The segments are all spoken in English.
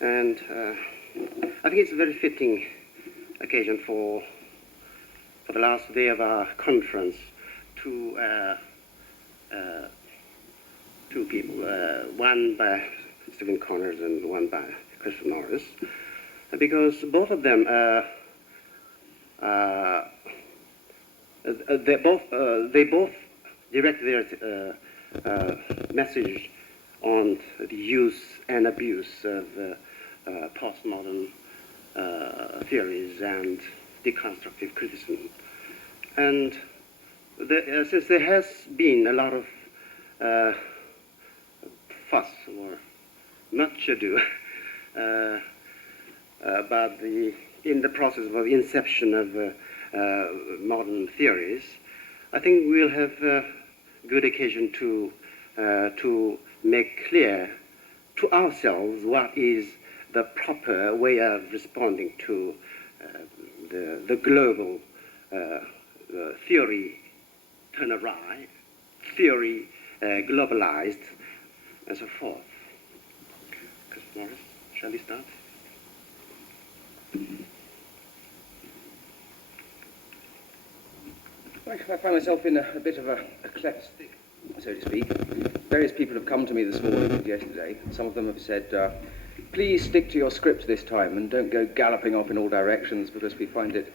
And I think it's a very fitting occasion for the last day of our conference to two people, one by Stephen Connors and one by Christopher Norris, because both of them they both direct their message on the use and abuse of postmodern theories and deconstructive criticism. And since there has been a lot of fuss or much ado about in the process of inception of modern theories, I think we'll have good occasion to make clear to ourselves what is the proper way of responding to the global theory turn awry, theory globalized, and so forth. Norris, shall we start? I find myself in a bit of a cleft stick, so to speak. Various people have come to me this morning and yesterday. Some of them have said, please stick to your script this time and don't go galloping off in all directions because we find it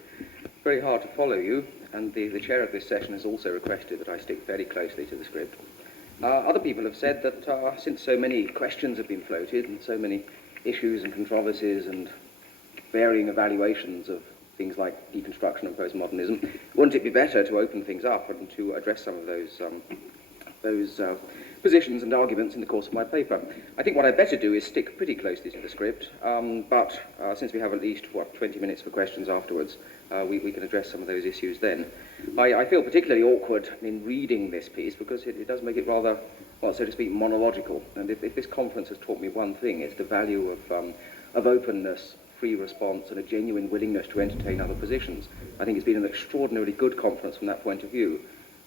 very hard to follow you. And the chair of this session has also requested that I stick fairly closely to the script. Other people have said that since so many questions have been floated and so many issues and controversies and varying evaluations of things like deconstruction and postmodernism, wouldn't it be better to open things up and to address some of those positions and arguments in the course of my paper? I think what I'd better do is stick pretty closely to the script, but since we have at least, 20 minutes for questions afterwards, we can address some of those issues then. I feel particularly awkward in reading this piece because it does make it rather, well, so to speak, monological. And if this conference has taught me one thing, it's the value of openness, free response, and a genuine willingness to entertain other positions. I think it's been an extraordinarily good conference from that point of view.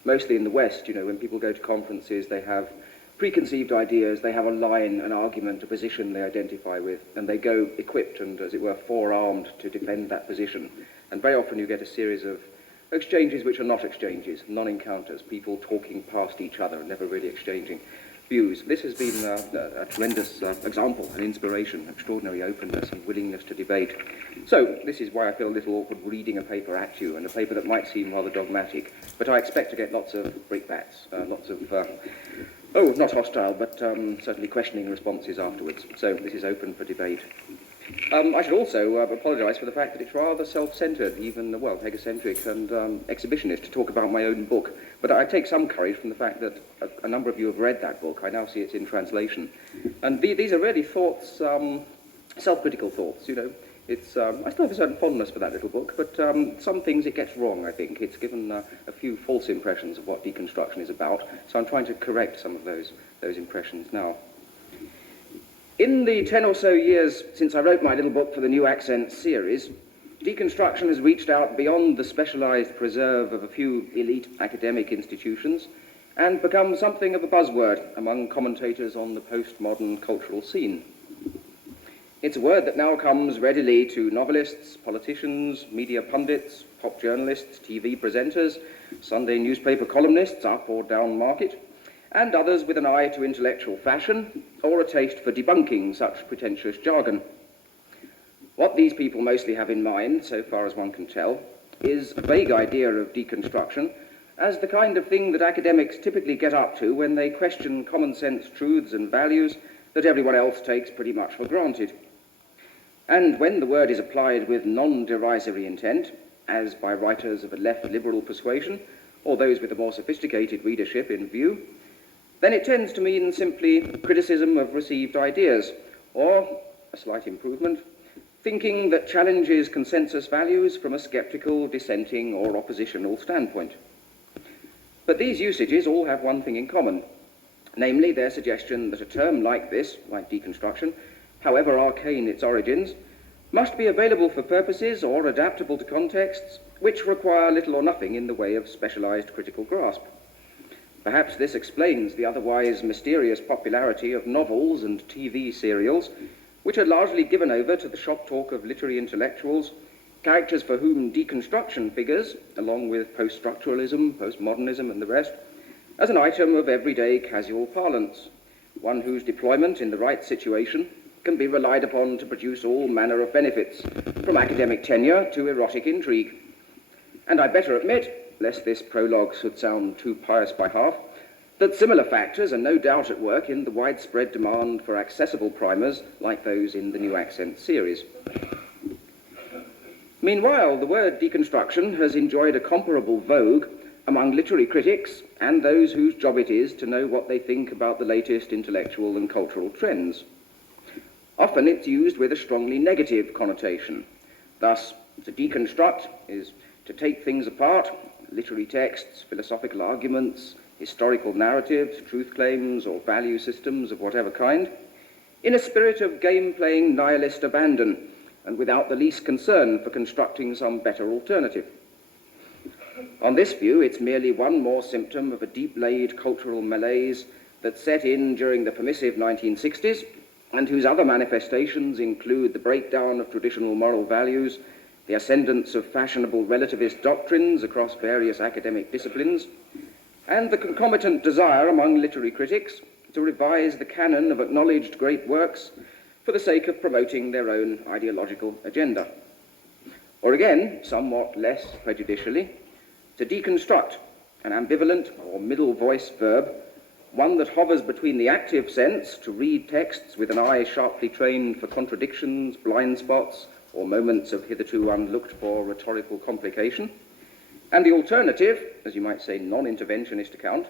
Mostly in the West, when people go to conferences, they have preconceived ideas, they have a line, an argument, a position they identify with, and they go equipped and, as it were, forearmed to defend that position. And very often you get a series of exchanges which are not exchanges, non-encounters, people talking past each other and never really exchanging views. This has been a tremendous example, an inspiration, extraordinary openness and willingness to debate. So this is why I feel a little awkward reading a paper at you, and a paper that might seem rather dogmatic, but I expect to get lots of brickbats, lots of, not hostile, but certainly questioning responses afterwards. So this is open for debate. I should also apologise for the fact that it's rather self-centred, even, egocentric and exhibitionist to talk about my own book. But I take some courage from the fact that a number of you have read that book. I now see it's in translation. And these are really thoughts, self-critical thoughts, It's, I still have a certain fondness for that little book, but some things it gets wrong, I think. It's given a few false impressions of what deconstruction is about, so I'm trying to correct some of those impressions now. In the 10 or so years since I wrote my little book for the New Accents series, deconstruction has reached out beyond the specialised preserve of a few elite academic institutions and become something of a buzzword among commentators on the postmodern cultural scene. It's a word that now comes readily to novelists, politicians, media pundits, pop journalists, TV presenters, Sunday newspaper columnists up or down market, and others with an eye to intellectual fashion or a taste for debunking such pretentious jargon. What these people mostly have in mind, so far as one can tell, is a vague idea of deconstruction as the kind of thing that academics typically get up to when they question common sense truths and values that everyone else takes pretty much for granted. And when the word is applied with non-derisory intent, as by writers of a left liberal persuasion, or those with a more sophisticated readership in view, then it tends to mean simply criticism of received ideas, or, a slight improvement, thinking that challenges consensus values from a sceptical, dissenting, or oppositional standpoint. But these usages all have one thing in common, namely their suggestion that a term like this, like deconstruction, however arcane its origins, must be available for purposes or adaptable to contexts which require little or nothing in the way of specialized critical grasp. Perhaps this explains the otherwise mysterious popularity of novels and TV serials, which are largely given over to the shop talk of literary intellectuals, characters for whom deconstruction figures, along with post-structuralism, postmodernism and the rest, as an item of everyday casual parlance, one whose deployment in the right situation can be relied upon to produce all manner of benefits, from academic tenure to erotic intrigue. And I better admit, lest this prologue should sound too pious by half, that similar factors are no doubt at work in the widespread demand for accessible primers like those in the New Accent series. Meanwhile, the word deconstruction has enjoyed a comparable vogue among literary critics and those whose job it is to know what they think about the latest intellectual and cultural trends. Often it's used with a strongly negative connotation. Thus, to deconstruct is to take things apart, literary texts, philosophical arguments, historical narratives, truth claims, or value systems of whatever kind, in a spirit of game-playing nihilist abandon and without the least concern for constructing some better alternative. On this view, it's merely one more symptom of a deep-laid cultural malaise that set in during the permissive 1960s and whose other manifestations include the breakdown of traditional moral values, the ascendance of fashionable relativist doctrines across various academic disciplines, and the concomitant desire among literary critics to revise the canon of acknowledged great works for the sake of promoting their own ideological agenda. Or again, somewhat less prejudicially, to deconstruct, an ambivalent or middle voice verb, one that hovers between the active sense, to read texts with an eye sharply trained for contradictions, blind spots, or moments of hitherto unlooked-for rhetorical complication, and the alternative, as you might say, non-interventionist account,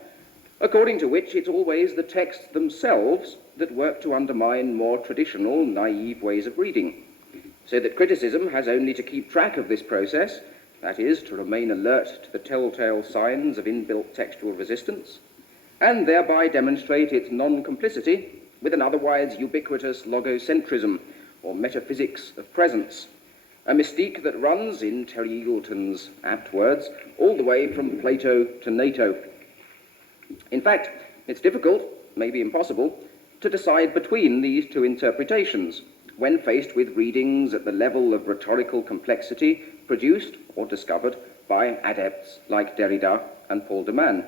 according to which it's always the texts themselves that work to undermine more traditional, naive ways of reading, so that criticism has only to keep track of this process, that is, to remain alert to the telltale signs of inbuilt textual resistance, and thereby demonstrate its non-complicity with an otherwise ubiquitous logocentrism, or metaphysics of presence, a mystique that runs, in Terry Eagleton's apt words, all the way from Plato to NATO. In fact, it's difficult, maybe impossible, to decide between these two interpretations when faced with readings at the level of rhetorical complexity produced or discovered by adepts like Derrida and Paul de Man.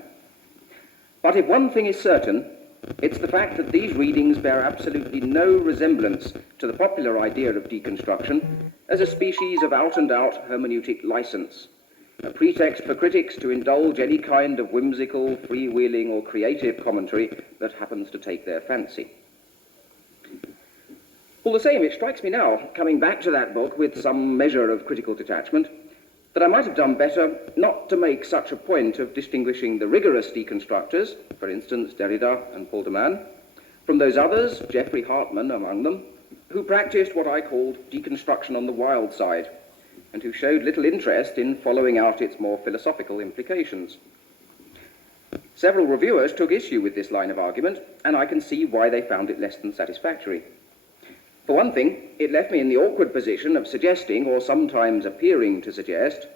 But if one thing is certain, it's the fact that these readings bear absolutely no resemblance to the popular idea of deconstruction as a species of out-and-out hermeneutic license, a pretext for critics to indulge any kind of whimsical, freewheeling, or creative commentary that happens to take their fancy. All the same, it strikes me now, coming back to that book with some measure of critical detachment, that I might have done better not to make such a point of distinguishing the rigorous deconstructors, for instance Derrida and Paul de Man, from those others, Jeffrey Hartman among them, who practiced what I called deconstruction on the wild side, and who showed little interest in following out its more philosophical implications. Several reviewers took issue with this line of argument, and I can see why they found it less than satisfactory. For one thing, it left me in the awkward position of suggesting, or sometimes appearing to suggest,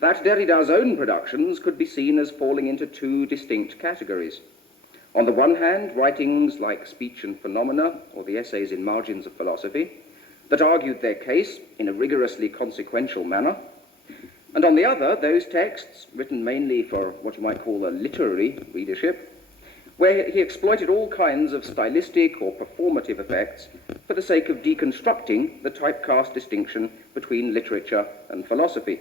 that Derrida's own productions could be seen as falling into two distinct categories. On the one hand, writings like Speech and Phenomena, or the essays in Margins of Philosophy, that argued their case in a rigorously consequential manner, and on the other, those texts, written mainly for what you might call a literary readership, where he exploited all kinds of stylistic or performative effects for the sake of deconstructing the typecast distinction between literature and philosophy,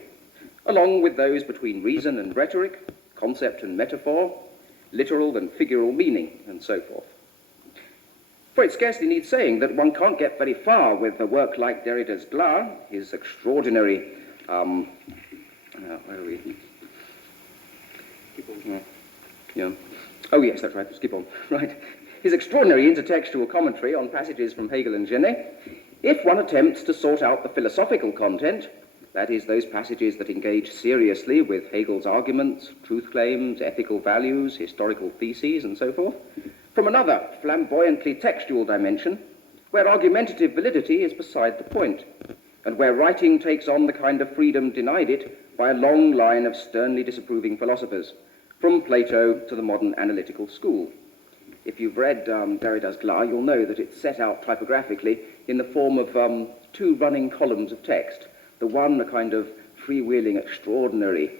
along with those between reason and rhetoric, concept and metaphor, literal and figural meaning, and so forth. For it scarcely needs saying that one can't get very far with a work like Derrida's Glas, his extraordinary, where are we? Yeah. Oh yes, that's right, skip on. Right. His extraordinary intertextual commentary on passages from Hegel and Genet, if one attempts to sort out the philosophical content, that is, those passages that engage seriously with Hegel's arguments, truth claims, ethical values, historical theses, and so forth, from another flamboyantly textual dimension, where argumentative validity is beside the point, and where writing takes on the kind of freedom denied it by a long line of sternly disapproving philosophers, from Plato to the modern analytical school. If you've read Derrida's Glas, you'll know that it's set out typographically in the form of two running columns of text. The one, a kind of freewheeling, extraordinary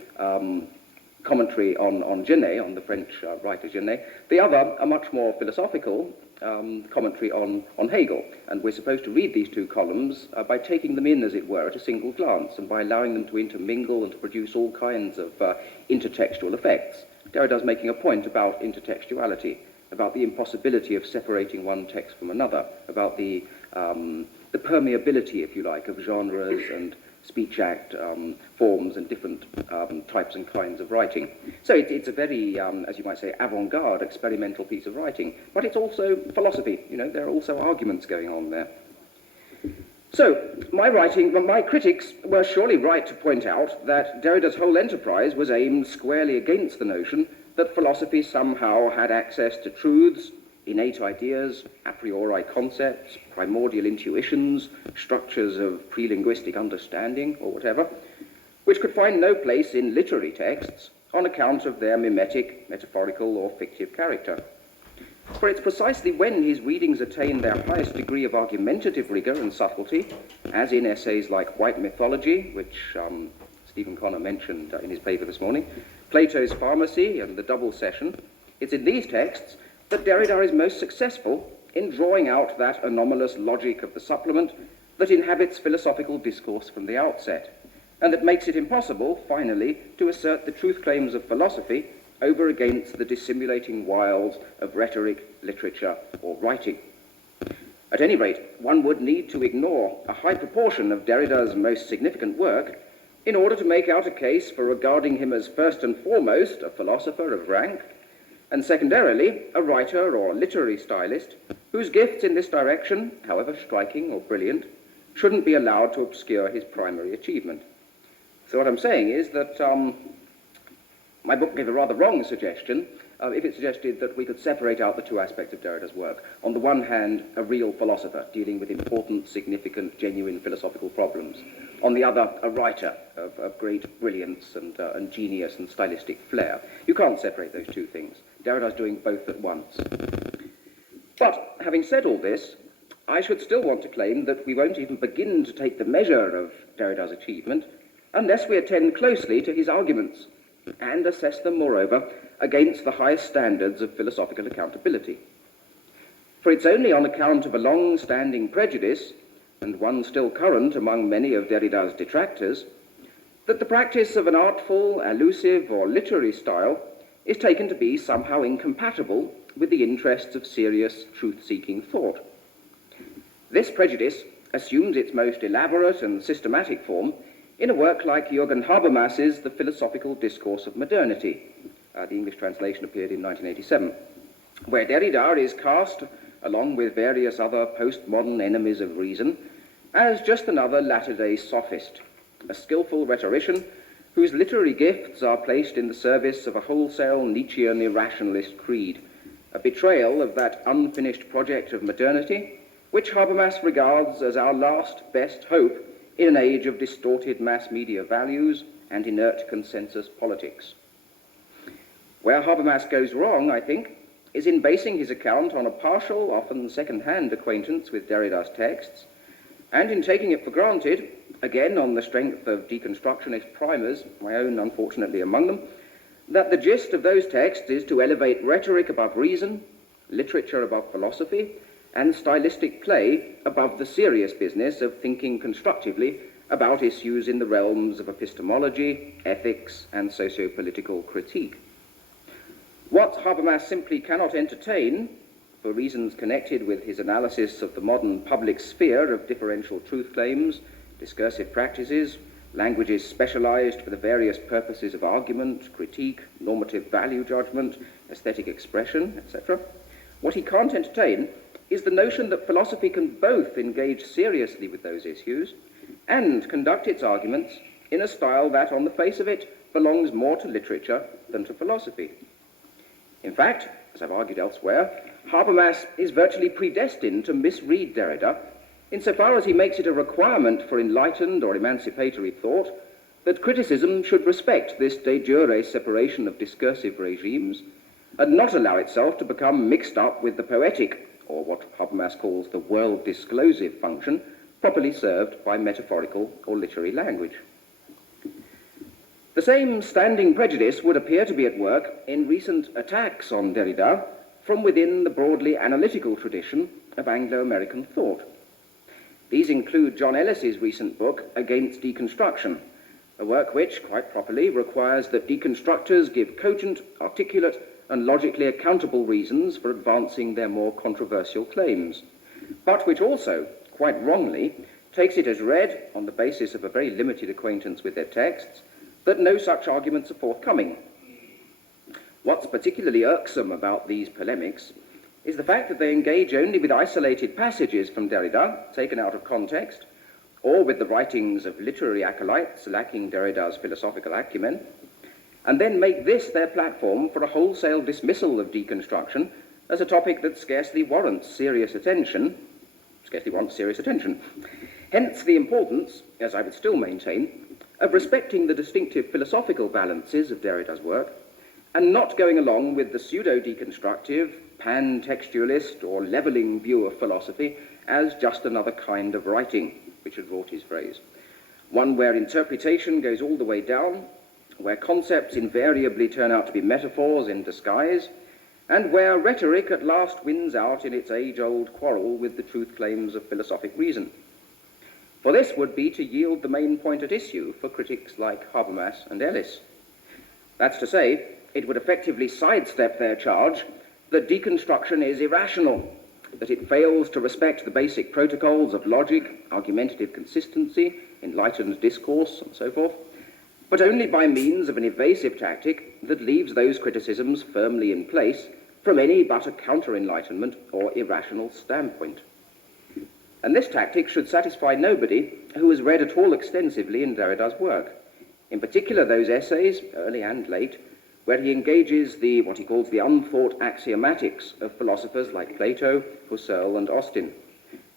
commentary on Genet, on the French writer Genet. The other, a much more philosophical commentary on Hegel. And we're supposed to read these two columns by taking them in, as it were, at a single glance, and by allowing them to intermingle and to produce all kinds of intertextual effects. Derrida's making a point about intertextuality, about the impossibility of separating one text from another, about the permeability, if you like, of genres and speech act forms and different types and kinds of writing. So it's a very, as you might say, avant-garde experimental piece of writing, but it's also philosophy. You know, there are also arguments going on there. So my critics were surely right to point out that Derrida's whole enterprise was aimed squarely against the notion that philosophy somehow had access to truths, innate ideas, a priori concepts, primordial intuitions, structures of pre-linguistic understanding, or whatever, which could find no place in literary texts on account of their mimetic, metaphorical, or fictive character. For it's precisely when his readings attain their highest degree of argumentative rigor and subtlety, as in essays like White Mythology, which Stephen Connor mentioned in his paper this morning, Plato's Pharmacy, and The Double Session, it's in these texts that Derrida is most successful in drawing out that anomalous logic of the supplement that inhabits philosophical discourse from the outset, and that makes it impossible, finally, to assert the truth claims of philosophy over against the dissimulating wilds of rhetoric, literature, or writing. At any rate, one would need to ignore a high proportion of Derrida's most significant work in order to make out a case for regarding him as first and foremost a philosopher of rank, and secondarily a writer or literary stylist whose gifts in this direction, however striking or brilliant, shouldn't be allowed to obscure his primary achievement. So what I'm saying is that my book gave a rather wrong suggestion if it suggested that we could separate out the two aspects of Derrida's work. On the one hand, a real philosopher dealing with important, significant, genuine philosophical problems. On the other, a writer of great brilliance and genius and stylistic flair. You can't separate those two things. Derrida's doing both at once. But having said all this, I should still want to claim that we won't even begin to take the measure of Derrida's achievement unless we attend closely to his arguments and assess them, moreover, against the highest standards of philosophical accountability. For it's only on account of a long-standing prejudice, and one still current among many of Derrida's detractors, that the practice of an artful, allusive, or literary style is taken to be somehow incompatible with the interests of serious, truth-seeking thought. This prejudice assumes its most elaborate and systematic form in a work like Jürgen Habermas's The Philosophical Discourse of Modernity. The English translation appeared in 1987, where Derrida is cast, along with various other postmodern enemies of reason, as just another latter-day sophist, a skillful rhetorician whose literary gifts are placed in the service of a wholesale Nietzschean irrationalist creed, a betrayal of that unfinished project of modernity which Habermas regards as our last best hope in an age of distorted mass media values and inert consensus politics. Where Habermas goes wrong, I think, is in basing his account on a partial, often second-hand acquaintance with Derrida's texts, and in taking it for granted, again on the strength of deconstructionist primers, my own unfortunately among them, that the gist of those texts is to elevate rhetoric above reason, literature above philosophy, and stylistic play above the serious business of thinking constructively about issues in the realms of epistemology, ethics, and socio-political critique. What Habermas simply cannot entertain, for reasons connected with his analysis of the modern public sphere of differential truth claims, discursive practices, languages specialized for the various purposes of argument, critique, normative value judgment, aesthetic expression, etc., what he can't entertain is the notion that philosophy can both engage seriously with those issues and conduct its arguments in a style that, on the face of it, belongs more to literature than to philosophy. In fact, as I've argued elsewhere, Habermas is virtually predestined to misread Derrida insofar as he makes it a requirement for enlightened or emancipatory thought that criticism should respect this de jure separation of discursive regimes, and not allow itself to become mixed up with the poetic, or what Habermas calls the world-disclosive function, properly served by metaphorical or literary language. The same standing prejudice would appear to be at work in recent attacks on Derrida from within the broadly analytical tradition of Anglo-American thought. These include John Ellis's recent book, Against Deconstruction, a work which, quite properly, requires that deconstructors give cogent, articulate, and logically accountable reasons for advancing their more controversial claims, but which also, quite wrongly, takes it as read, on the basis of a very limited acquaintance with their texts, that no such arguments are forthcoming. What's particularly irksome about these polemics is the fact that they engage only with isolated passages from Derrida, taken out of context, or with the writings of literary acolytes lacking Derrida's philosophical acumen, and then make this their platform for a wholesale dismissal of deconstruction as a topic that scarcely warrants serious attention. Hence the importance, as I would still maintain, of respecting the distinctive philosophical balances of Derrida's work, and not going along with the pseudo-deconstructive, pan-textualist, or levelling view of philosophy as just another kind of writing, which had wrought his phrase. One where interpretation goes all the way down, where concepts invariably turn out to be metaphors in disguise, and where rhetoric at last wins out in its age-old quarrel with the truth claims of philosophic reason. For this would be to yield the main point at issue for critics like Habermas and Ellis. That's to say, it would effectively sidestep their charge that deconstruction is irrational, that it fails to respect the basic protocols of logic, argumentative consistency, enlightened discourse, and so forth, but only by means of an evasive tactic that leaves those criticisms firmly in place from any but a counter-enlightenment or irrational standpoint. And this tactic should satisfy nobody who has read at all extensively in Derrida's work, in particular those essays, early and late, where he engages what he calls the unthought axiomatics of philosophers like Plato, Husserl, and Austin,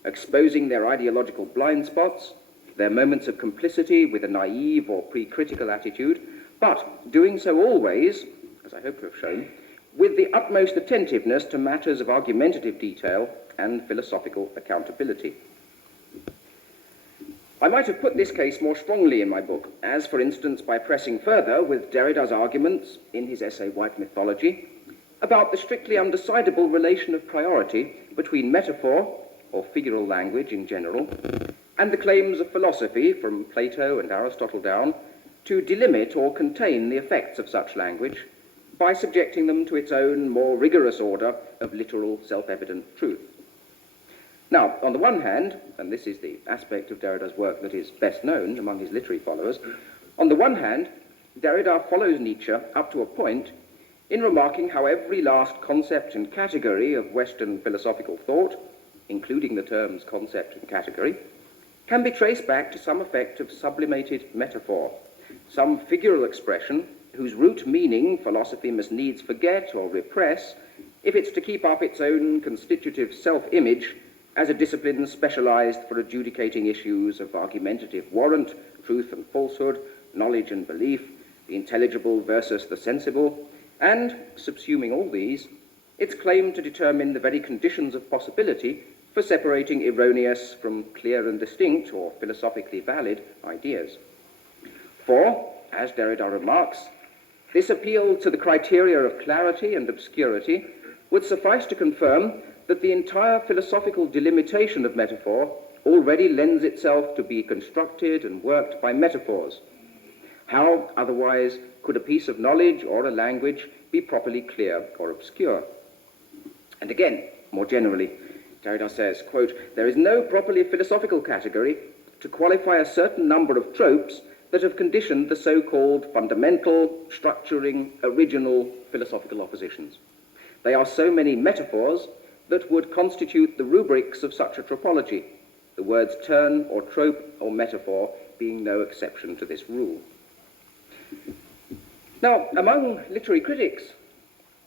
exposing their ideological blind spots, their moments of complicity with a naive or pre-critical attitude, but doing so always, as I hope to have shown, with the utmost attentiveness to matters of argumentative detail and philosophical accountability. I might have put this case more strongly in my book, as, for instance, by pressing further with Derrida's arguments in his essay White Mythology about the strictly undecidable relation of priority between metaphor, or figural language in general, and the claims of philosophy, from Plato and Aristotle down, to delimit or contain the effects of such language by subjecting them to its own more rigorous order of literal self-evident truth. Now, on the one hand, and this is the aspect of Derrida's work that is best known among his literary followers, on the one hand, Derrida follows Nietzsche up to a point in remarking how every last concept and category of Western philosophical thought, including the terms concept and category, can be traced back to some effect of sublimated metaphor, some figural expression whose root meaning philosophy must needs forget or repress if it's to keep up its own constitutive self-image as a discipline specialized for adjudicating issues of argumentative warrant, truth and falsehood, knowledge and belief, the intelligible versus the sensible, and, subsuming all these, its claim to determine the very conditions of possibility for separating erroneous from clear and distinct, or philosophically valid, ideas. For, as Derrida remarks, this appeal to the criteria of clarity and obscurity would suffice to confirm that the entire philosophical delimitation of metaphor already lends itself to be constructed and worked by metaphors. How, otherwise, could a piece of knowledge or a language be properly clear or obscure? And again, more generally, Derrida says, quote, "There is no properly philosophical category to qualify a certain number of tropes that have conditioned the so-called fundamental, structuring, original philosophical oppositions. They are so many metaphors that would constitute the rubrics of such a tropology, the words turn or trope or metaphor being no exception to this rule." Now, among literary critics,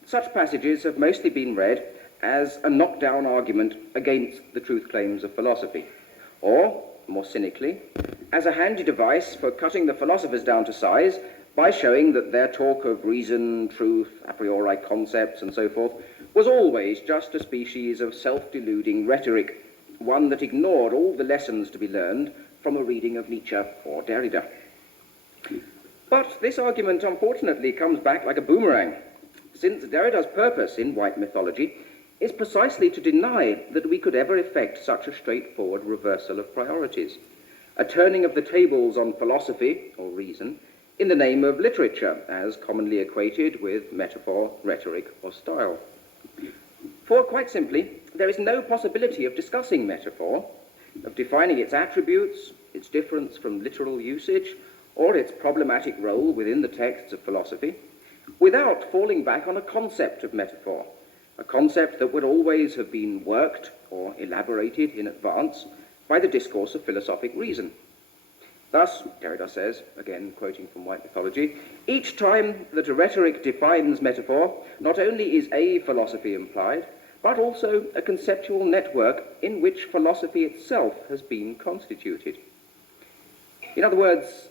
such passages have mostly been read as a knockdown argument against the truth claims of philosophy, or, more cynically, as a handy device for cutting the philosophers down to size by showing that their talk of reason, truth, a priori concepts, and so forth, was always just a species of self-deluding rhetoric, one that ignored all the lessons to be learned from a reading of Nietzsche or Derrida. But this argument, unfortunately, comes back like a boomerang, since Derrida's purpose in white mythology is precisely to deny that we could ever effect such a straightforward reversal of priorities, a turning of the tables on philosophy, or reason, in the name of literature, as commonly equated with metaphor, rhetoric, or style. For, quite simply, there is no possibility of discussing metaphor, of defining its attributes, its difference from literal usage, or its problematic role within the texts of philosophy, without falling back on a concept of metaphor, a concept that would always have been worked or elaborated in advance by the discourse of philosophic reason. Thus, Derrida says, again quoting from white mythology, each time that a rhetoric defines metaphor, not only is a philosophy implied, but also a conceptual network in which philosophy itself has been constituted. In other words,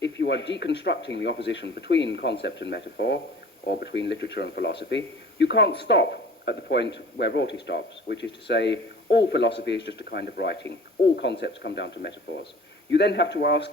if you are deconstructing the opposition between concept and metaphor, or between literature and philosophy, you can't stop at the point where Rorty stops, which is to say, all philosophy is just a kind of writing. All concepts come down to metaphors. You then have to ask,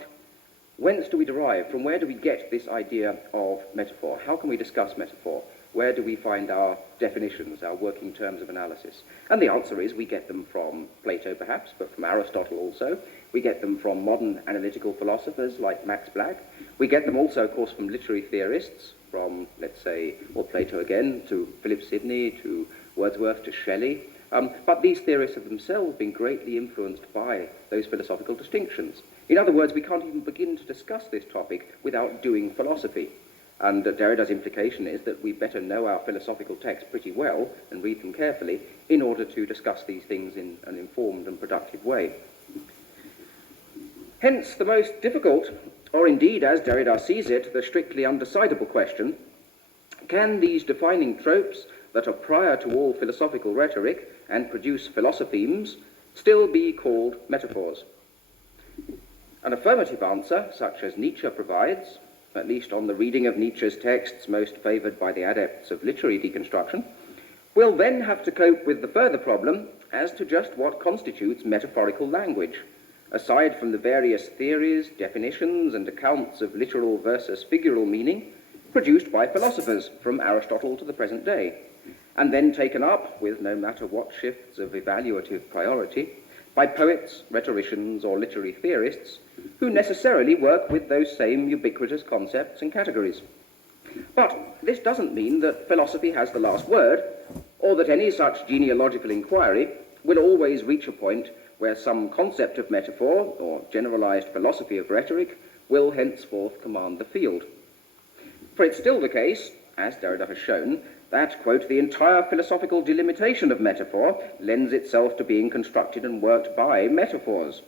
whence do we derive? From where do we get this idea of metaphor? How can we discuss metaphor? Where do we find our definitions, our working terms of analysis? And the answer is we get them from Plato, perhaps, but from Aristotle also. We get them from modern analytical philosophers like Max Black. We get them also, of course, from literary theorists, from, let's say, or Plato again, to Philip Sidney, to Wordsworth, to Shelley. But these theorists have themselves been greatly influenced by those philosophical distinctions. In other words, we can't even begin to discuss this topic without doing philosophy. And Derrida's implication is that we better know our philosophical texts pretty well and read them carefully in order to discuss these things in an informed and productive way. Hence, the most difficult, or indeed, as Derrida sees it, the strictly undecidable question, can these defining tropes that are prior to all philosophical rhetoric and produce philosophemes still be called metaphors? An affirmative answer, such as Nietzsche provides, at least on the reading of Nietzsche's texts most favoured by the adepts of literary deconstruction, will then have to cope with the further problem as to just what constitutes metaphorical language, aside from the various theories, definitions, and accounts of literal versus figural meaning produced by philosophers from Aristotle to the present day, and then taken up, with no matter what shifts of evaluative priority, by poets, rhetoricians, or literary theorists, who necessarily work with those same ubiquitous concepts and categories. But this doesn't mean that philosophy has the last word, or that any such genealogical inquiry will always reach a point where some concept of metaphor, or generalized philosophy of rhetoric, will henceforth command the field. For it's still the case, as Derrida has shown, that, quote, the entire philosophical delimitation of metaphor lends itself to being constructed and worked by metaphors.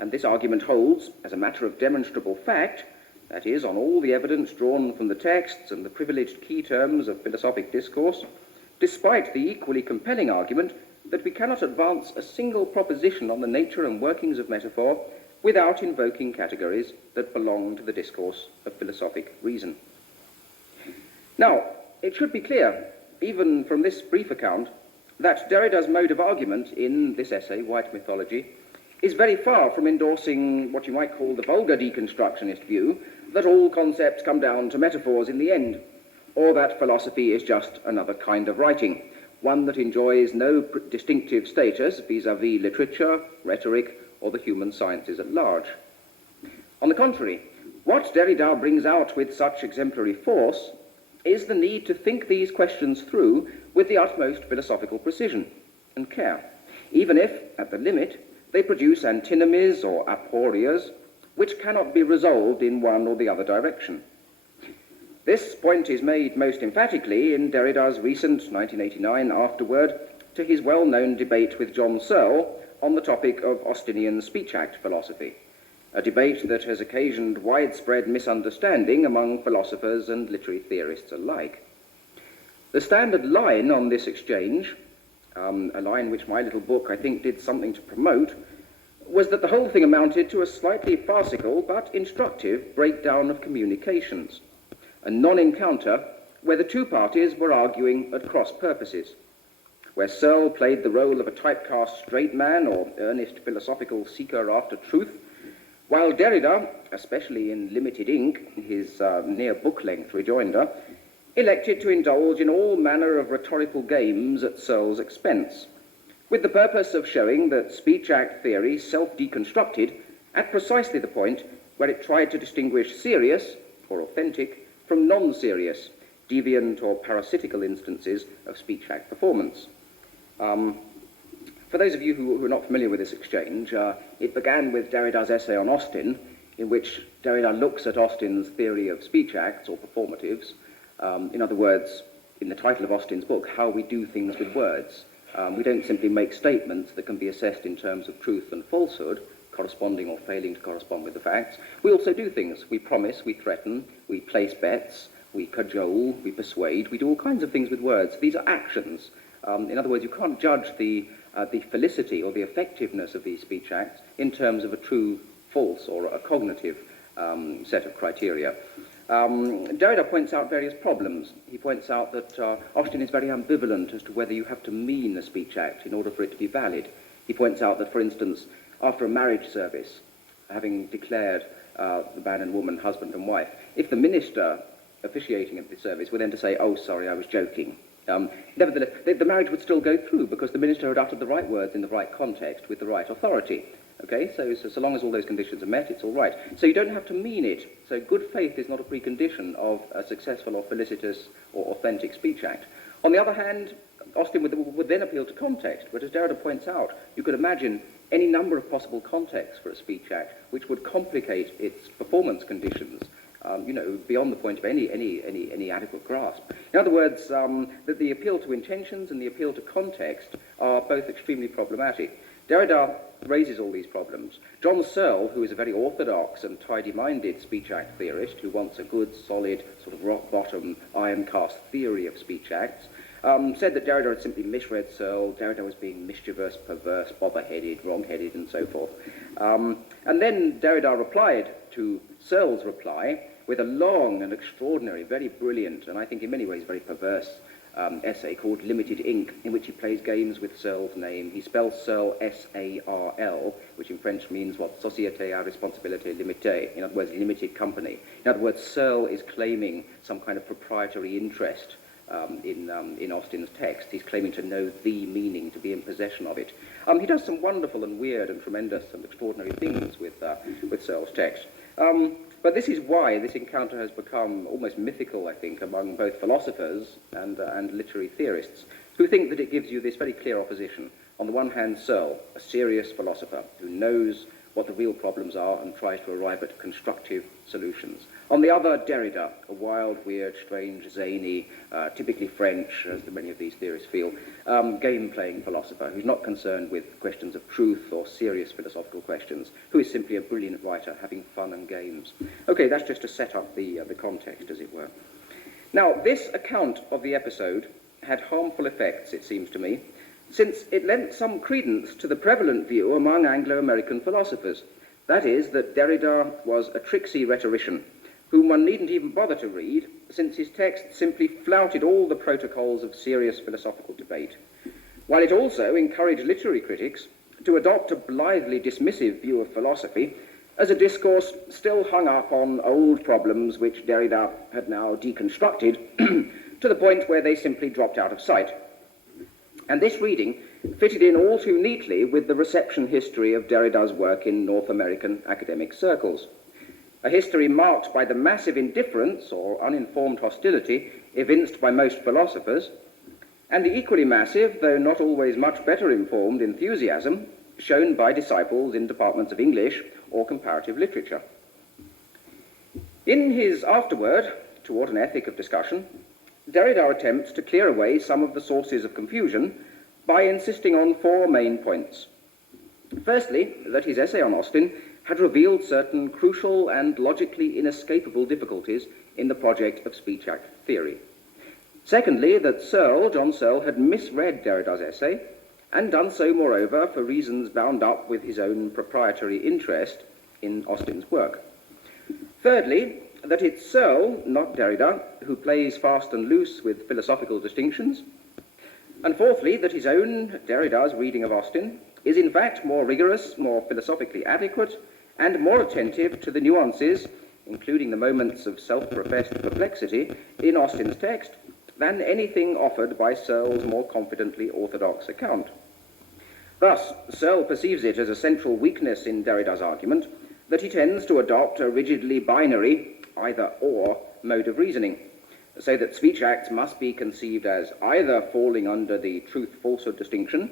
And this argument holds, as a matter of demonstrable fact, that is, on all the evidence drawn from the texts and the privileged key terms of philosophic discourse, despite the equally compelling argument that we cannot advance a single proposition on the nature and workings of metaphor without invoking categories that belong to the discourse of philosophic reason. Now, it should be clear, even from this brief account, that Derrida's mode of argument in this essay, White Mythology, is very far from endorsing what you might call the vulgar deconstructionist view that all concepts come down to metaphors in the end, or that philosophy is just another kind of writing, one that enjoys no distinctive status vis-à-vis literature, rhetoric, or the human sciences at large. On the contrary, what Derrida brings out with such exemplary force is the need to think these questions through with the utmost philosophical precision and care, even if, at the limit, they produce antinomies or aporias which cannot be resolved in one or the other direction. This point is made most emphatically in Derrida's recent 1989 afterword to his well-known debate with John Searle on the topic of Austinian Speech Act philosophy, a debate that has occasioned widespread misunderstanding among philosophers and literary theorists alike. The standard line on this exchange, a line which my little book, I think, did something to promote, was that the whole thing amounted to a slightly farcical but instructive breakdown of communications, a non-encounter where the two parties were arguing at cross purposes, where Searle played the role of a typecast straight man or earnest philosophical seeker after truth, while Derrida, especially in limited ink, his near book-length rejoinder, elected to indulge in all manner of rhetorical games at Searle's expense, with the purpose of showing that speech act theory self-deconstructed at precisely the point where it tried to distinguish serious, or authentic, from non-serious, deviant or parasitical instances of speech act performance. For those of you who are not familiar with this exchange, it began with Derrida's essay on Austin, in which Derrida looks at Austin's theory of speech acts or performatives. In other words, in the title of Austin's book, How We Do Things with Words. We don't simply make statements that can be assessed in terms of truth and falsehood, corresponding or failing to correspond with the facts. We also do things. We promise, we threaten, we place bets, we cajole, we persuade, we do all kinds of things with words. These are actions. In other words, you can't judge the felicity or the effectiveness of these speech acts in terms of a true, false, or a cognitive set of criteria. Derrida points out various problems. He points out that Austin is very ambivalent as to whether you have to mean a speech act in order for it to be valid. He points out that, for instance, after a marriage service, having declared the man and woman husband and wife, if the minister officiating at the service were then to say, "Oh, sorry, I was joking," nevertheless, the marriage would still go through because the minister had uttered the right words in the right context with the right authority. Okay, so long as all those conditions are met, it's all right. So you don't have to mean it. So good faith is not a precondition of a successful or felicitous or authentic speech act. On the other hand, Austin would then appeal to context, but as Derrida points out, you could imagine any number of possible contexts for a speech act which would complicate its performance conditions, beyond the point of any adequate grasp. In other words, that the appeal to intentions and the appeal to context are both extremely problematic. Derrida raises all these problems. John Searle, who is a very orthodox and tidy-minded speech act theorist who wants a good, solid, sort of rock-bottom, iron-cast theory of speech acts, said that Derrida had simply misread Searle. Derrida was being mischievous, perverse, bother-headed, wrong-headed, and so forth. And then Derrida replied to Searle's reply with a long and extraordinary, very brilliant, and I think in many ways very perverse essay called Limited Ink, in which he plays games with Searle's name. He spells Searle S-A-R-L, which in French means what? Société à responsabilité limitée, in other words, limited company. In other words, Searle is claiming some kind of proprietary interest in Austin's text. He's claiming to know the meaning, to be in possession of it. He does some wonderful and weird and tremendous and extraordinary things with Searle's text. But this is why this encounter has become almost mythical, I think, among both philosophers and literary theorists, who think that it gives you this very clear opposition. On the one hand, Searle, a serious philosopher who knows what the real problems are and tries to arrive at constructive solutions. On the other, Derrida, a wild, weird, strange, zany, typically French, as many of these theorists feel, game-playing philosopher who's not concerned with questions of truth or serious philosophical questions, who is simply a brilliant writer having fun and games. Okay, that's just to set up the context, as it were. Now, this account of the episode had harmful effects, it seems to me, since it lent some credence to the prevalent view among Anglo-American philosophers, that is, that Derrida was a tricksy rhetorician, whom one needn't even bother to read, since his text simply flouted all the protocols of serious philosophical debate, while it also encouraged literary critics to adopt a blithely dismissive view of philosophy as a discourse still hung up on old problems which Derrida had now deconstructed to the point where they simply dropped out of sight. And this reading fitted in all too neatly with the reception history of Derrida's work in North American academic circles, a history marked by the massive indifference or uninformed hostility evinced by most philosophers, and the equally massive, though not always much better informed, enthusiasm shown by disciples in departments of English or comparative literature. In his afterword, Toward an Ethic of Discussion, Derrida attempts to clear away some of the sources of confusion by insisting on four main points. Firstly, that his essay on Austin had revealed certain crucial and logically inescapable difficulties in the project of speech act theory. Secondly, that John Searle, had misread Derrida's essay and done so, moreover, for reasons bound up with his own proprietary interest in Austin's work. Thirdly, that it's Searle, not Derrida, who plays fast and loose with philosophical distinctions. And fourthly, that his own, Derrida's, reading of Austin is in fact more rigorous, more philosophically adequate, and more attentive to the nuances, including the moments of self-professed perplexity, in Austin's text, than anything offered by Searle's more confidently orthodox account. Thus, Searle perceives it as a central weakness in Derrida's argument that he tends to adopt a rigidly binary, either-or, mode of reasoning, so that speech acts must be conceived as either falling under the truth-falsehood distinction,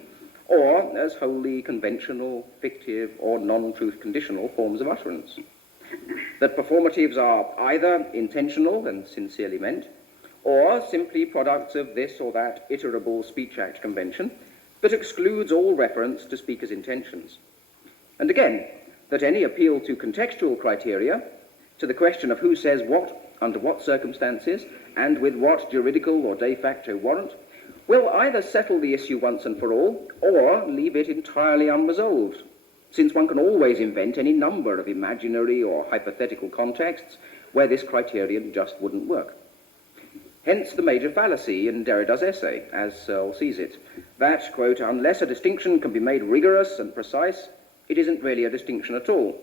or as wholly conventional, fictive, or non-truth conditional forms of utterance. That performatives are either intentional and sincerely meant, or simply products of this or that iterable speech act convention that excludes all reference to speakers' intentions. And again, that any appeal to contextual criteria, to the question of who says what, under what circumstances, and with what juridical or de facto warrant, will either settle the issue once and for all, or leave it entirely unresolved, since one can always invent any number of imaginary or hypothetical contexts where this criterion just wouldn't work. Hence the major fallacy in Derrida's essay, as Searle sees it, that, quote, unless a distinction can be made rigorous and precise, it isn't really a distinction at all.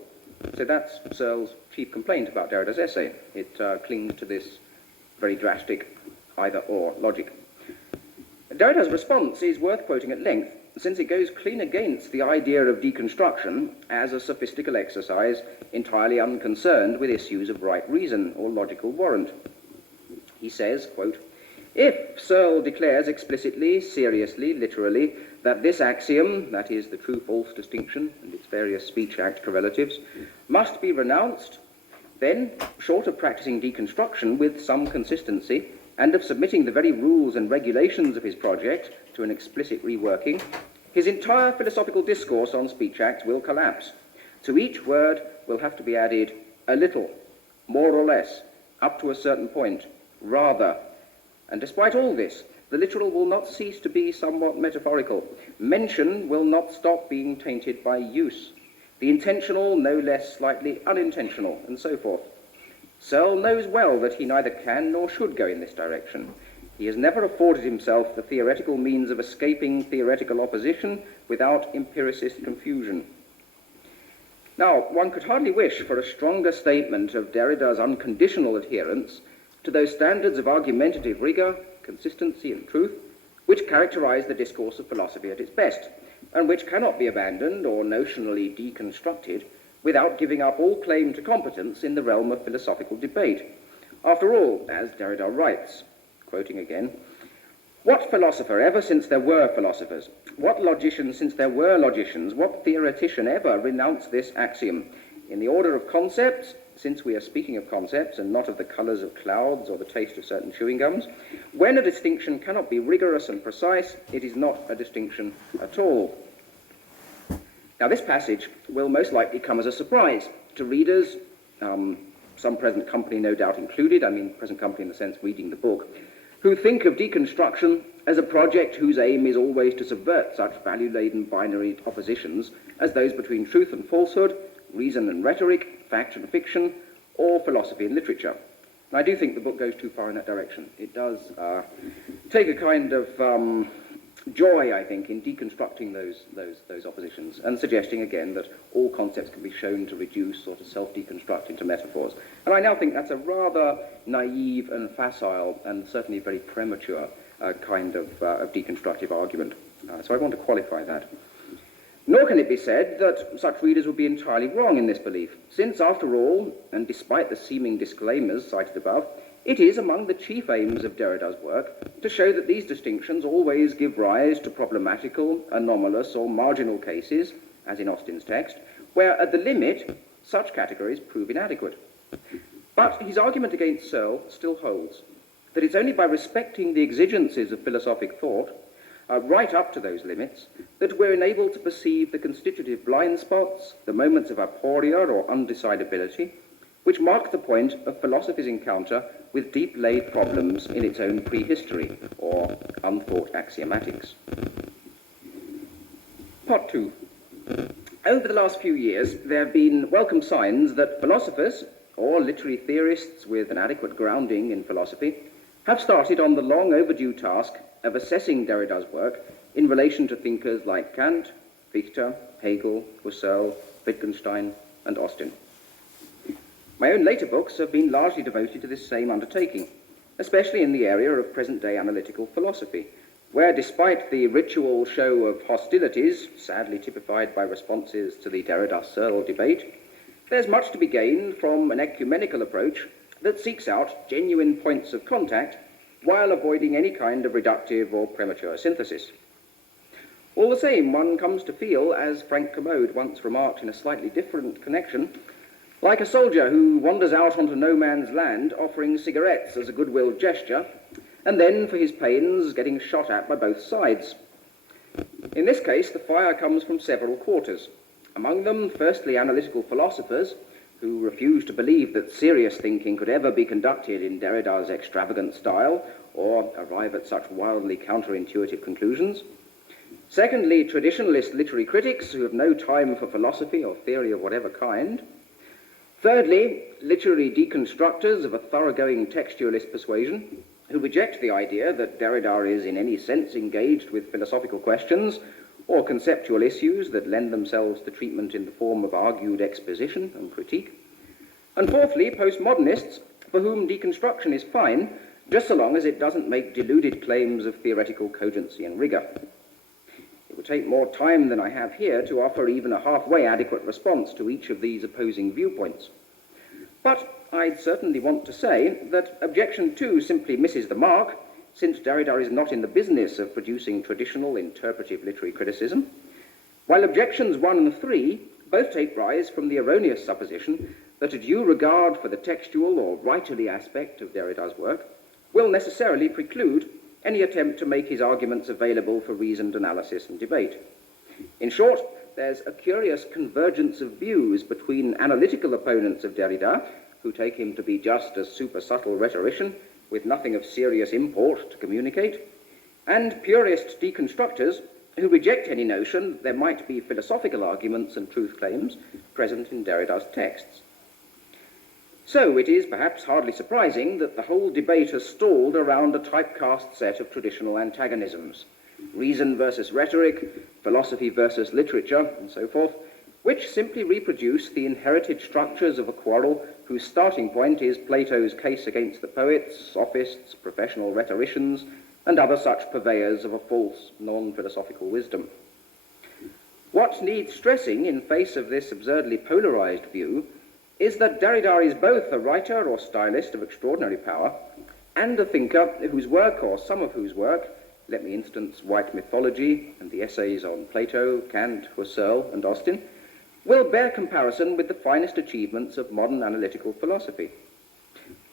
So that's Searle's chief complaint about Derrida's essay. It clings to this very drastic either-or logic. Derrida's response is worth quoting at length, since it goes clean against the idea of deconstruction as a sophistical exercise entirely unconcerned with issues of right reason or logical warrant. He says, quote, if Searle declares explicitly, seriously, literally, that this axiom, that is, the true-false distinction and its various speech act correlatives, must be renounced, then, short of practicing deconstruction with some consistency, and of submitting the very rules and regulations of his project to an explicit reworking, his entire philosophical discourse on speech acts will collapse. To each word will have to be added a little, more or less, up to a certain point, rather. And despite all this, the literal will not cease to be somewhat metaphorical. Mention will not stop being tainted by use. The intentional no less slightly unintentional, and so forth. Searle knows well that he neither can nor should go in this direction. He has never afforded himself the theoretical means of escaping theoretical opposition without empiricist confusion. Now, one could hardly wish for a stronger statement of Derrida's unconditional adherence to those standards of argumentative rigor, consistency, and truth which characterize the discourse of philosophy at its best, and which cannot be abandoned or notionally deconstructed without giving up all claim to competence in the realm of philosophical debate. After all, as Derrida writes, quoting again, what philosopher ever since there were philosophers, what logician since there were logicians, what theoretician ever renounced this axiom? In the order of concepts, since we are speaking of concepts and not of the colours of clouds or the taste of certain chewing gums, when a distinction cannot be rigorous and precise, it is not a distinction at all. Now, this passage will most likely come as a surprise to readers, some present company no doubt included, I mean present company in the sense reading the book, who think of deconstruction as a project whose aim is always to subvert such value-laden binary oppositions as those between truth and falsehood, reason and rhetoric, fact and fiction, or philosophy and literature. And I do think the book goes too far in that direction. It does take a kind of joy, I think, in deconstructing those oppositions and suggesting again that all concepts can be shown to reduce or to self-deconstruct into metaphors. And I now think that's a rather naive and facile and certainly very premature kind of deconstructive argument. So I want to qualify that. Nor can it be said that such readers would be entirely wrong in this belief, since, after all, and despite the seeming disclaimers cited above, it is among the chief aims of Derrida's work to show that these distinctions always give rise to problematical, anomalous, or marginal cases, as in Austin's text, where at the limit such categories prove inadequate. But his argument against Searle still holds, that it's only by respecting the exigencies of philosophic thought, right up to those limits, that we're enabled to perceive the constitutive blind spots, the moments of aporia or undecidability, which mark the point of philosophy's encounter with deep-laid problems in its own prehistory, or unthought axiomatics. Part 2. Over the last few years, there have been welcome signs that philosophers, or literary theorists with an adequate grounding in philosophy, have started on the long overdue task of assessing Derrida's work in relation to thinkers like Kant, Fichte, Hegel, Husserl, Wittgenstein, and Austin. My own later books have been largely devoted to this same undertaking, especially in the area of present-day analytical philosophy, where despite the ritual show of hostilities, sadly typified by responses to the Derrida-Searle debate, there's much to be gained from an ecumenical approach that seeks out genuine points of contact while avoiding any kind of reductive or premature synthesis. All the same, one comes to feel, as Frank Commode once remarked in a slightly different connection, like a soldier who wanders out onto no man's land offering cigarettes as a goodwill gesture, and then, for his pains, getting shot at by both sides. In this case, the fire comes from several quarters. Among them, firstly, analytical philosophers, who refuse to believe that serious thinking could ever be conducted in Derrida's extravagant style, or arrive at such wildly counterintuitive conclusions. Secondly, traditionalist literary critics who have no time for philosophy or theory of whatever kind. Thirdly, literary deconstructors of a thoroughgoing textualist persuasion, who reject the idea that Derrida is in any sense engaged with philosophical questions or conceptual issues that lend themselves to treatment in the form of argued exposition and critique. And fourthly, postmodernists, for whom deconstruction is fine, just so long as it doesn't make deluded claims of theoretical cogency and rigour. It would take more time than I have here to offer even a halfway adequate response to each of these opposing viewpoints. But I'd certainly want to say that objection 2 simply misses the mark, since Derrida is not in the business of producing traditional interpretive literary criticism, while objections 1 and 3 both take rise from the erroneous supposition that a due regard for the textual or writerly aspect of Derrida's work will necessarily preclude any attempt to make his arguments available for reasoned analysis and debate. In short, there's a curious convergence of views between analytical opponents of Derrida, who take him to be just a super-subtle rhetorician with nothing of serious import to communicate, and purist deconstructors who reject any notion that there might be philosophical arguments and truth claims present in Derrida's texts. So it is perhaps hardly surprising that the whole debate has stalled around a typecast set of traditional antagonisms, reason versus rhetoric, philosophy versus literature, and so forth, which simply reproduce the inherited structures of a quarrel whose starting point is Plato's case against the poets, sophists, professional rhetoricians, and other such purveyors of a false, non-philosophical wisdom. What needs stressing in face of this absurdly polarized view is that Derrida is both a writer or stylist of extraordinary power and a thinker whose work, or some of whose work, let me instance White Mythology and the essays on Plato, Kant, Husserl, and Austin, will bear comparison with the finest achievements of modern analytical philosophy.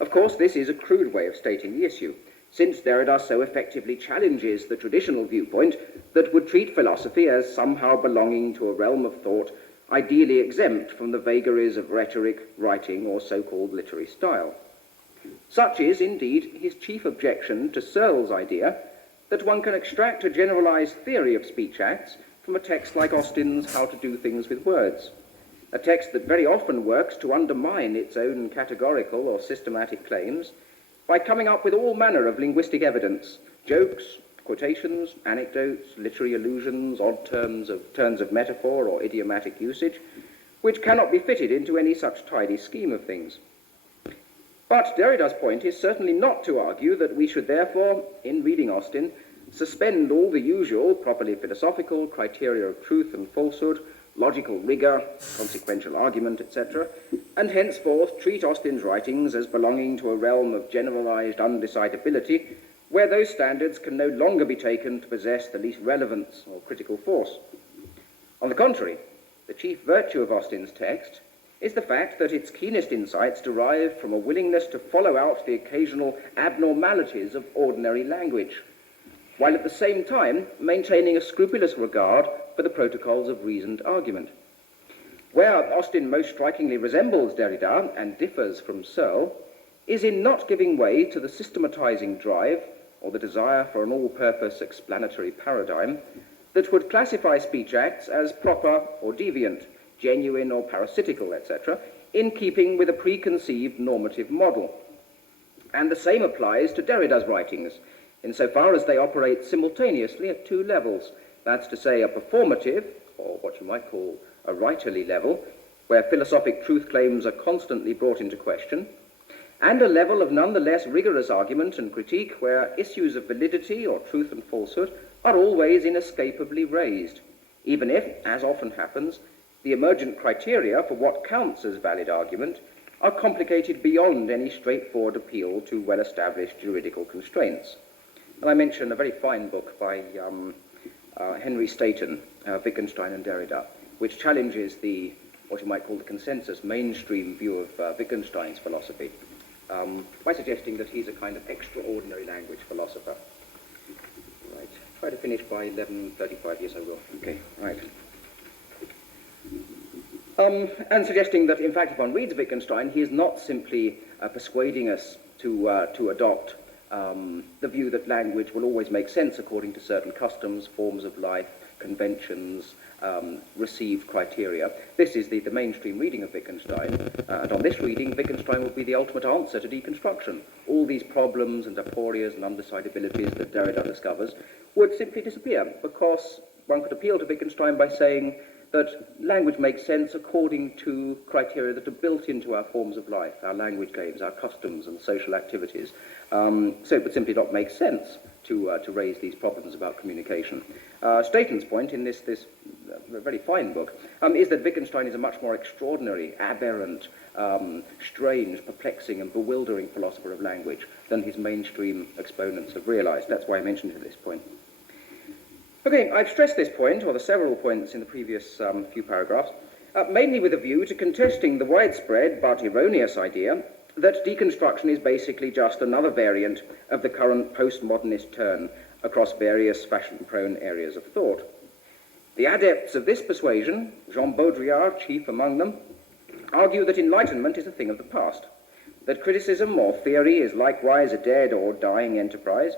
Of course, this is a crude way of stating the issue, since Derrida so effectively challenges the traditional viewpoint that would treat philosophy as somehow belonging to a realm of thought ideally exempt from the vagaries of rhetoric, writing, or so-called literary style. Such is, indeed, his chief objection to Searle's idea that one can extract a generalized theory of speech acts from a text like Austin's How to Do Things with Words, a text that very often works to undermine its own categorical or systematic claims by coming up with all manner of linguistic evidence, jokes, quotations, anecdotes, literary allusions, odd turns of metaphor or idiomatic usage, which cannot be fitted into any such tidy scheme of things. But Derrida's point is certainly not to argue that we should therefore, in reading Austin, suspend all the usual, properly philosophical criteria of truth and falsehood, logical rigour, consequential argument, etc., and henceforth treat Austin's writings as belonging to a realm of generalized undecidability, where those standards can no longer be taken to possess the least relevance or critical force. On the contrary, the chief virtue of Austin's text is the fact that its keenest insights derive from a willingness to follow out the occasional abnormalities of ordinary language, while at the same time maintaining a scrupulous regard for the protocols of reasoned argument. Where Austin most strikingly resembles Derrida and differs from Searle is in not giving way to the systematizing drive or the desire for an all-purpose explanatory paradigm that would classify speech acts as proper or deviant, genuine or parasitical, etc., in keeping with a preconceived normative model. And the same applies to Derrida's writings, insofar as they operate simultaneously at two levels. That's to say, a performative, or what you might call a writerly level, where philosophic truth claims are constantly brought into question, and a level of nonetheless rigorous argument and critique where issues of validity or truth and falsehood are always inescapably raised, even if, as often happens, the emergent criteria for what counts as valid argument are complicated beyond any straightforward appeal to well-established juridical constraints. And I mention a very fine book by Henry Staton, Wittgenstein and Derrida, which challenges what you might call the consensus mainstream view of Wittgenstein's philosophy, by suggesting that he's a kind of extraordinary language philosopher. Right, try to finish by 11:35, yes I will. Okay, right. And suggesting that, in fact, if one reads Wittgenstein, he is not simply persuading us to adopt the view that language will always make sense according to certain customs, forms of life, conventions, received criteria. This is the mainstream reading of Wittgenstein, and on this reading, Wittgenstein will be the ultimate answer to deconstruction. All these problems and aporias and undecidabilities that Derrida discovers would simply disappear, because one could appeal to Wittgenstein by saying that language makes sense according to criteria that are built into our forms of life, our language games, our customs and social activities. So it would simply not make sense to raise these problems about communication. Staton's point in this very fine book is that Wittgenstein is a much more extraordinary, aberrant, strange, perplexing and bewildering philosopher of language than his mainstream exponents have realized. That's why I mentioned it at this point. Okay, I've stressed this point, or the several points in the previous few paragraphs, mainly with a view to contesting the widespread but erroneous idea that deconstruction is basically just another variant of the current postmodernist turn across various fashion-prone areas of thought. The adepts of this persuasion, Jean Baudrillard chief among them, argue that enlightenment is a thing of the past, that criticism or theory is likewise a dead or dying enterprise,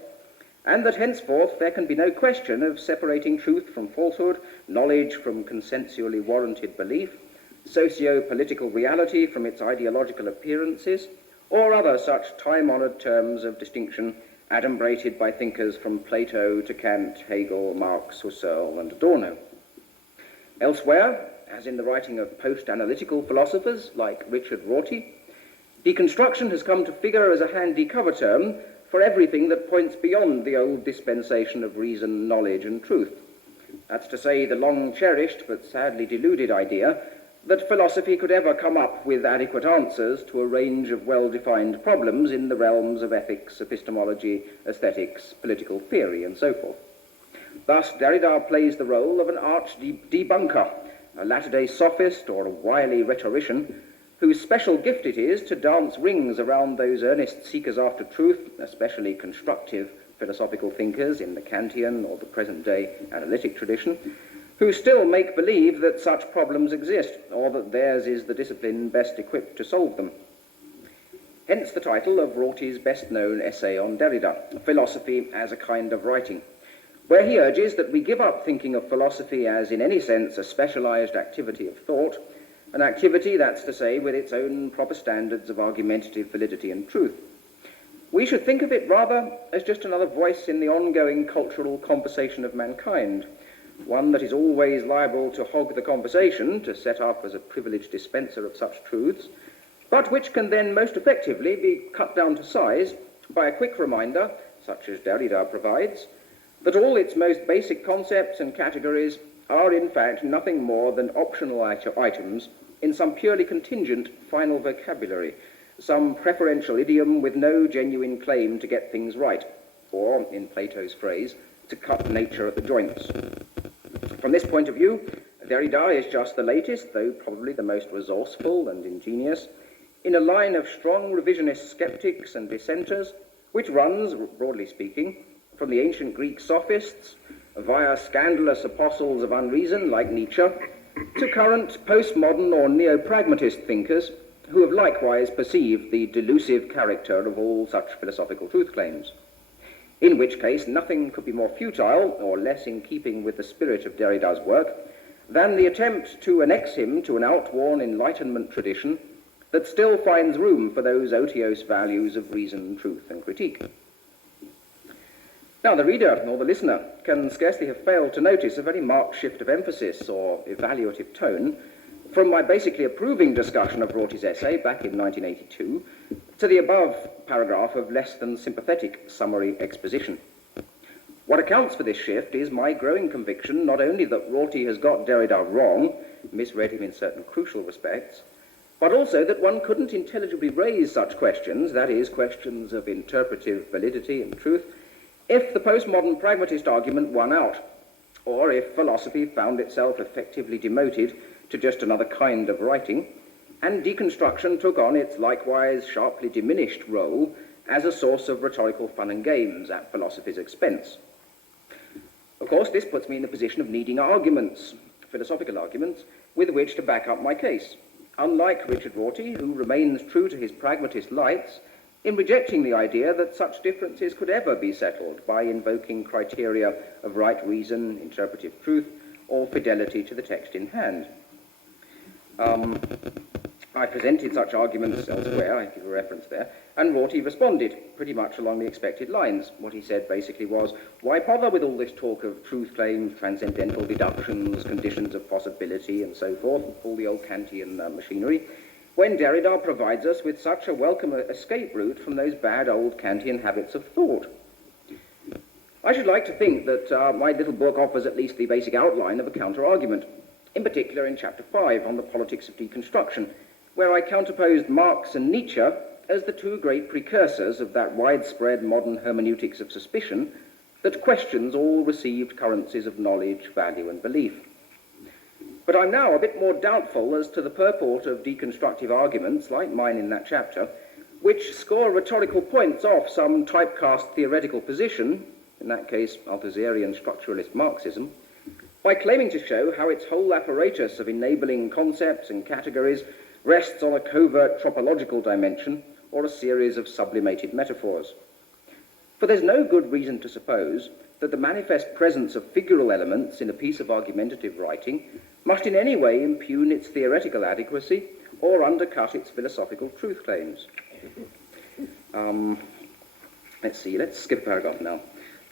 and that henceforth there can be no question of separating truth from falsehood, knowledge from consensually warranted belief, socio-political reality from its ideological appearances, or other such time-honoured terms of distinction adumbrated by thinkers from Plato to Kant, Hegel, Marx, Husserl, and Adorno. Elsewhere, as in the writing of post-analytical philosophers like Richard Rorty, deconstruction has come to figure as a handy cover term for everything that points beyond the old dispensation of reason, knowledge, and truth. That's to say, the long-cherished but sadly deluded idea that philosophy could ever come up with adequate answers to a range of well-defined problems in the realms of ethics, epistemology, aesthetics, political theory, and so forth. Thus, Derrida plays the role of an arch-debunker, a latter-day sophist or a wily rhetorician, whose special gift it is to dance rings around those earnest seekers after truth, especially constructive philosophical thinkers in the Kantian or the present-day analytic tradition, who still make believe that such problems exist, or that theirs is the discipline best equipped to solve them. Hence the title of Rorty's best-known essay on Derrida, Philosophy as a Kind of Writing, where he urges that we give up thinking of philosophy as, in any sense, a specialized activity of thought, an activity, that's to say, with its own proper standards of argumentative validity and truth. We should think of it rather as just another voice in the ongoing cultural conversation of mankind, one that is always liable to hog the conversation, to set up as a privileged dispenser of such truths, but which can then most effectively be cut down to size by a quick reminder, such as Derrida provides, that all its most basic concepts and categories are in fact nothing more than optional items in some purely contingent final vocabulary, some preferential idiom with no genuine claim to get things right, or, in Plato's phrase, to cut nature at the joints. From this point of view, Derrida is just the latest, though probably the most resourceful and ingenious, in a line of strong revisionist skeptics and dissenters, which runs, broadly speaking, from the ancient Greek sophists, via scandalous apostles of unreason like Nietzsche, to current postmodern or neo-pragmatist thinkers who have likewise perceived the delusive character of all such philosophical truth claims. in which case nothing could be more futile or less in keeping with the spirit of Derrida's work than the attempt to annex him to an outworn Enlightenment tradition that still finds room for those otiose values of reason, truth, and critique. Now, the reader or the listener can scarcely have failed to notice a very marked shift of emphasis or evaluative tone from my basically approving discussion of Rorty's essay back in 1982 to the above paragraph of less than sympathetic summary exposition. What accounts for this shift is my growing conviction not only that Rorty has got Derrida wrong, misread him in certain crucial respects, but also that one couldn't intelligibly raise such questions, that is, questions of interpretive validity and truth, if the postmodern pragmatist argument won out, or if philosophy found itself effectively demoted to just another kind of writing, and deconstruction took on its likewise sharply diminished role as a source of rhetorical fun and games at philosophy's expense. Of course, this puts me in the position of needing arguments, philosophical arguments, with which to back up my case, unlike Richard Rorty, who remains true to his pragmatist lights in rejecting the idea that such differences could ever be settled by invoking criteria of right reason, interpretive truth, or fidelity to the text in hand. I presented such arguments elsewhere, I give a reference there, and Rorty responded pretty much along the expected lines. What he said basically was, why bother with all this talk of truth claims, transcendental deductions, conditions of possibility, and so forth, all the old Kantian machinery, when Derrida provides us with such a welcome escape route from those bad old Kantian habits of thought. I should like to think that my little book offers at least the basic outline of a counter-argument, in particular in Chapter 5 on the politics of deconstruction, where I counterposed Marx and Nietzsche as the two great precursors of that widespread modern hermeneutics of suspicion that questions all received currencies of knowledge, value, and belief. But I'm now a bit more doubtful as to the purport of deconstructive arguments, like mine in that chapter, which score rhetorical points off some typecast theoretical position, in that case Althusserian structuralist Marxism, by claiming to show how its whole apparatus of enabling concepts and categories rests on a covert tropological dimension or a series of sublimated metaphors. For there's no good reason to suppose that the manifest presence of figural elements in a piece of argumentative writing must in any way impugn its theoretical adequacy or undercut its philosophical truth claims. Let's see, let's skip a paragraph now.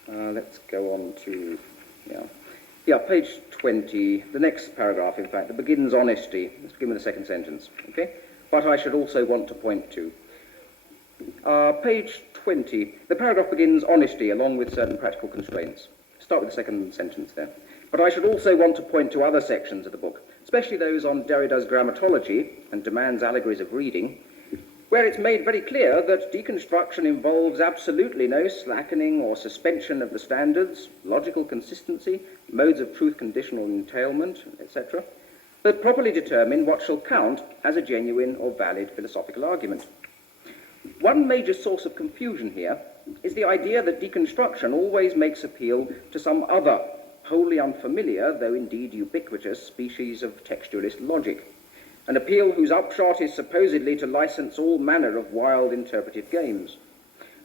Let's go on to, page 20, the next paragraph, in fact, that begins honesty. Let's begin with the second sentence, okay? But I should also want to point to. Page 20, the paragraph begins honesty along with certain practical constraints. Start with the second sentence there. But I should also want to point to other sections of the book, especially those on Derrida's grammatology and demands allegories of reading, where it's made very clear that deconstruction involves absolutely no slackening or suspension of the standards, logical consistency, modes of truth conditional entailment, etc., that properly determine what shall count as a genuine or valid philosophical argument. One major source of confusion here is the idea that deconstruction always makes appeal to some other, wholly unfamiliar, though indeed ubiquitous, species of textualist logic, an appeal whose upshot is supposedly to license all manner of wild interpretive games.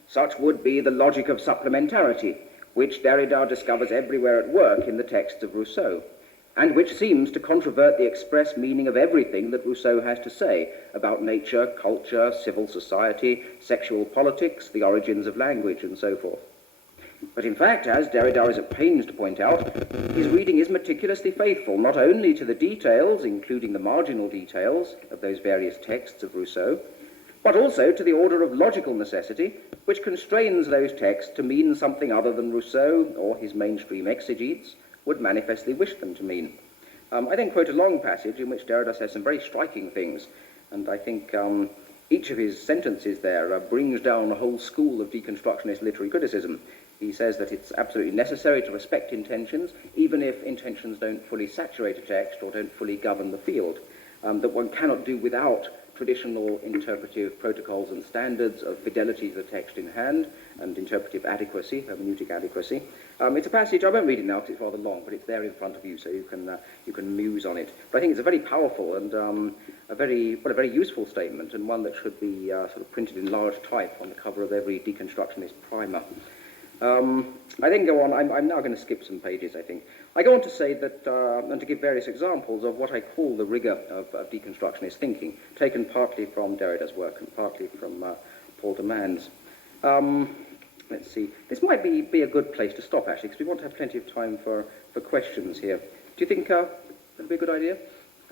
Such would be the logic of supplementarity, which Derrida discovers everywhere at work in the texts of Rousseau, and which seems to controvert the express meaning of everything that Rousseau has to say about nature, culture, civil society, sexual politics, the origins of language, and so forth. But in fact, as Derrida is at pains to point out, his reading is meticulously faithful not only to the details, including the marginal details, of those various texts of Rousseau, but also to the order of logical necessity, which constrains those texts to mean something other than Rousseau or his mainstream exegetes would manifestly wish them to mean. I then quote a long passage in which Derrida says some very striking things, and I think each of his sentences there brings down a whole school of deconstructionist literary criticism. He says that it's absolutely necessary to respect intentions, even if intentions don't fully saturate a text or don't fully govern the field, that one cannot do without traditional interpretive protocols and standards of fidelity to the text in hand and interpretive adequacy, hermeneutic adequacy. It's a passage, I won't read it now because it's rather long, but it's there in front of you so you can muse on it. But I think it's a very powerful and a very useful statement, and one that should be sort of printed in large type on the cover of every deconstructionist primer. I then go on, I'm now going to skip some pages, I think. I go on to say that, and to give various examples of what I call the rigor of deconstructionist thinking, taken partly from Derrida's work and partly from Paul de Man's. Let's see, this might be a good place to stop, actually, because we want to have plenty of time for questions here. Do you think that would be a good idea?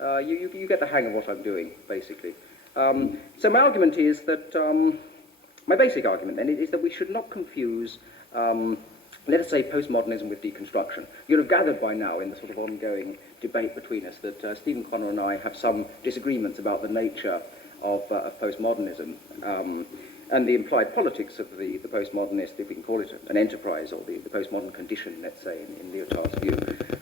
You get the hang of what I'm doing, basically. So my argument is that, my basic argument then is that we should not confuse, let us say, postmodernism with deconstruction. You'll have gathered by now in the sort of ongoing debate between us that Stephen Connor and I have some disagreements about the nature of postmodernism and the implied politics of the postmodernist, if we can call it an enterprise, or the postmodern condition, let's say, in Lyotard's view.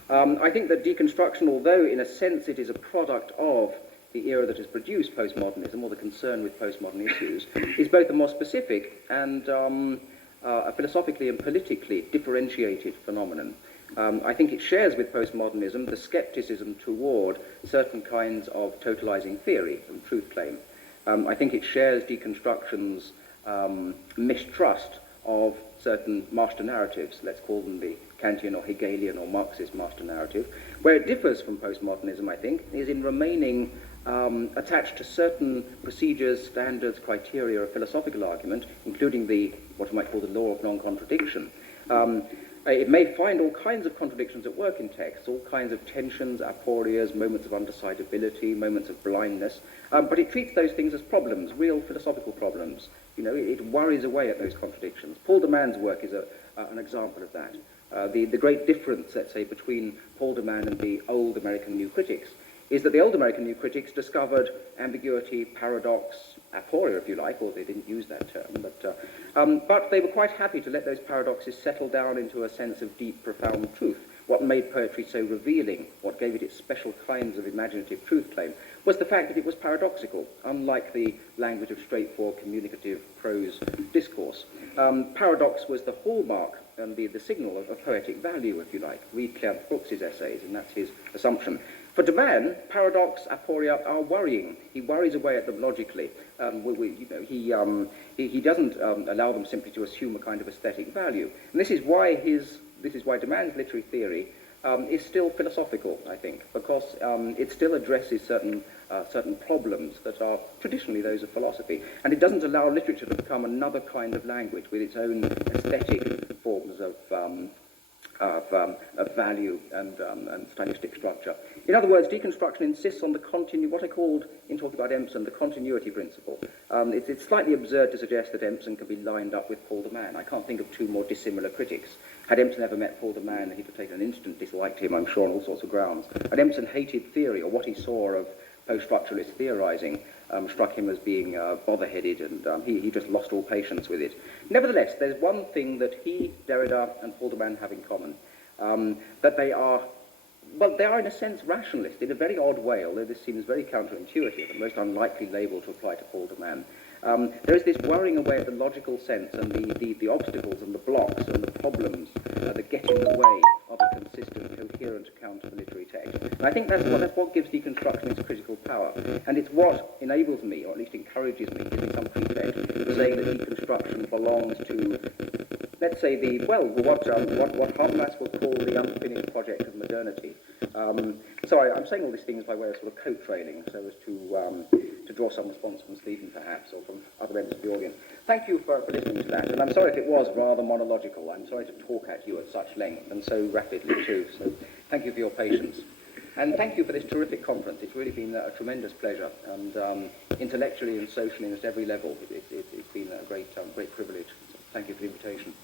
I think that deconstruction, although in a sense it is a product of the era that has produced postmodernism, or the concern with postmodern issues, is both a more specific and a philosophically and politically differentiated phenomenon. I think it shares with postmodernism the skepticism toward certain kinds of totalizing theory and truth claim. I think it shares deconstruction's mistrust of certain master narratives, let's call them the Kantian or Hegelian or Marxist master narrative. Where it differs from postmodernism, I think, is in remaining attached to certain procedures, standards, criteria of philosophical argument, including what you might call the law of non-contradiction. It may find all kinds of contradictions at work in texts, all kinds of tensions, aporias, moments of undecidability, moments of blindness, but it treats those things as problems, real philosophical problems. You know, it worries away at those contradictions. Paul de Man's work is an example of that. The great difference, let's say, between Paul de Man and the old American New Critics is that the old American New Critics discovered ambiguity, paradox, aporia, if you like, or they didn't use that term, but they were quite happy to let those paradoxes settle down into a sense of deep, profound truth. What made poetry so revealing, what gave it its special kinds of imaginative truth claim, was the fact that it was paradoxical, unlike the language of straightforward, communicative prose discourse. Paradox was the hallmark and the signal of poetic value, if you like. Read Cleanth Brooks's essays, and that's his assumption. For de Man, paradox, aporia are worrying. He worries away at them logically. He doesn't allow them simply to assume a kind of aesthetic value. And this is why de Man's literary theory is still philosophical, I think, because it still addresses certain problems that are traditionally those of philosophy, and it doesn't allow literature to become another kind of language with its own aesthetic forms of value and stylistic structure. In other words, deconstruction insists on what I called, in talking about Empson, the continuity principle. It's slightly absurd to suggest that Empson can be lined up with Paul de Man. I can't think of two more dissimilar critics. Had Empson ever met Paul de Man, he'd have taken an instant dislike to him, I'm sure, on all sorts of grounds. Had Empson hated theory, or what he saw of post-structuralist theorizing struck him as being bother-headed, and he just lost all patience with it. Nevertheless, there's one thing that he, Derrida, and Paul de Man have in common, that they are in a sense rationalist, in a very odd way, although this seems very counterintuitive, and most unlikely label to apply to Paul de Man. There is this worrying away at the logical sense and the obstacles and the blocks and the problems that get in the way of a consistent, coherent account of the literary text. And I think that's what gives deconstruction its critical power. And it's what enables me, or at least encourages me, gives me some pretext for saying that deconstruction belongs to, let's say, what Habermas would call the unfinished project of modernity. Sorry, I'm saying all these things by way of sort of coat trailing, so as to draw some response from Stephen, perhaps, or from other members of the audience. Thank you for listening to that, and I'm sorry if it was rather monological. I'm sorry to talk at you at such length, and so rapidly too, so thank you for your patience. And thank you for this terrific conference. It's really been a tremendous pleasure, and intellectually and socially and at every level, it's been a great privilege. So thank you for the invitation.